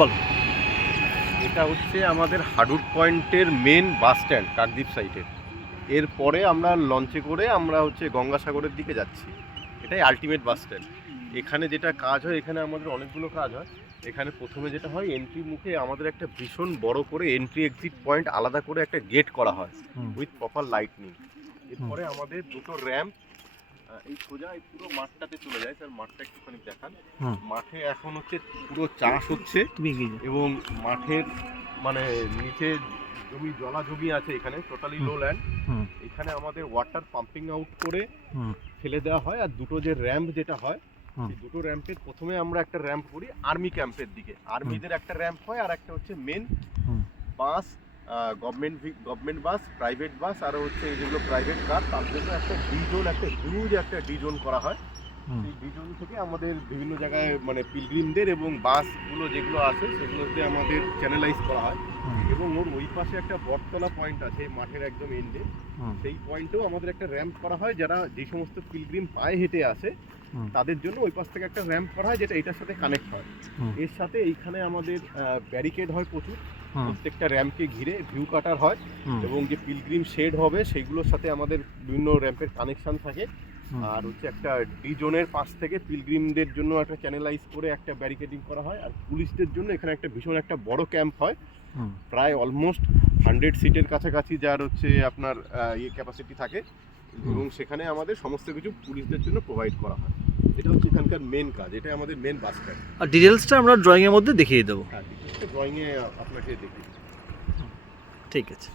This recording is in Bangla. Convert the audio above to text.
বলো। এটা হচ্ছে আমাদের হাডুর পয়েন্টের মেন বাস স্ট্যান্ড কাকদ্বীপ সাইটের। এরপরে আমরা লঞ্চে করে আমরা হচ্ছে গঙ্গাসাগরের দিকে যাচ্ছি। এটাই আলটিমেট বাস স্ট্যান্ড। এখানে যেটা কাজ হয়, এখানে আমাদের অনেকগুলো কাজ হয়। এখানে প্রথমে যেটা হয়, এন্ট্রি মুখে আমাদের একটা ভীষণ বড় করে এন্ট্রি এক্সিট পয়েন্ট আলাদা করে একটা গেট করা হয় উইথ প্রপার লাইটনিং। এরপরে আমাদের দুটো র্যাম্প এই সোজা এই পুরো মাঠটাতে চলে যায়। স্যার মাঠটা একটুখানি দেখান। মাঠে এখন হচ্ছে পুরো চাষ হচ্ছে এবং মাঠের মানে নিচে জমি জমি আছে, এখানে টোটালি লো ল্যান্ড। এখানে আমাদের ওয়াটার পাম্পিং আউট করে ফেলে দেওয়া হয়। আর দুটো যে র্যাম্প যেটা হয়, সেই দুটো র্যাম্পের প্রথমে আমরা একটা র্যাম্প করি আর্মি ক্যাম্পের দিকে। আর্মিদের একটা র্যাম্প হয়, আর একটা হচ্ছে মেন বাস, গভর্নমেন্ট বাস, প্রাইভেট বাস, আর হচ্ছে যেগুলো প্রাইভেট কার, তার জন্য একটা ডিজোন, একটা হিউজ একটা ডিজোন করা হয়। সেই ডিজোন থেকে আমাদের বিভিন্ন জায়গায় মানে পিলগ্রিমদের এবং বাসগুলো যেগুলো আছে সেগুলোতে আমাদের চ্যানেলাইজ করা হয়। এবং ওর ওই পাশে একটা বটতলা পয়েন্ট আছে মাঠের একদম এন্ডে, সেই পয়েন্টেও আমাদের একটা র্যাম্প করা হয়। যারা যে সমস্ত পিলগ্রিম পায়ে হেঁটে আসে তাদের জন্য ওই পাশ থেকে একটা র্যাম্প করা হয়, যেটা এটার সাথে কানেক্ট হয়। এর সাথে এইখানে আমাদের ব্যারিকেড হয় প্রচুর, প্রত্যেকটা র্যাম্পকে ঘিরে ভিউ কাটার হয়, এবং যে পিলগ্রিম শেড হবে সেইগুলোর সাথে আমাদের বিভিন্ন র্যাম্পের কানেকশন থাকে। আর হচ্ছে একটা ডিজোনের পাশ থেকে পিলগ্রিমদের জন্য একটা চ্যানেলাইজ করে একটা ব্যারিকেডিং করা হয়। আর পুলিশদের জন্য এখানে একটা ভীষণ একটা বড় ক্যাম্প হয়, প্রায় অলমোস্ট 100 সিটের কাছাকাছি, যার হচ্ছে আপনার ক্যাপাসিটি থাকে। এবং সেখানে আমাদের সমস্ত কিছু পুলিশদের জন্য প্রোভাইড করা হয়। এটা হচ্ছে এখানকার মেন কাজ, এটা আমাদের মেন বাস স্ট্যান্ড। আর ডিটেলসটা আমরা ড্রয়িংয়ের মধ্যে দেখিয়ে দেবো। হ্যাঁ, ডিটেলসটা ড্রয়িংয়ে আপনাকে দেখিয়ে। ঠিক আছে।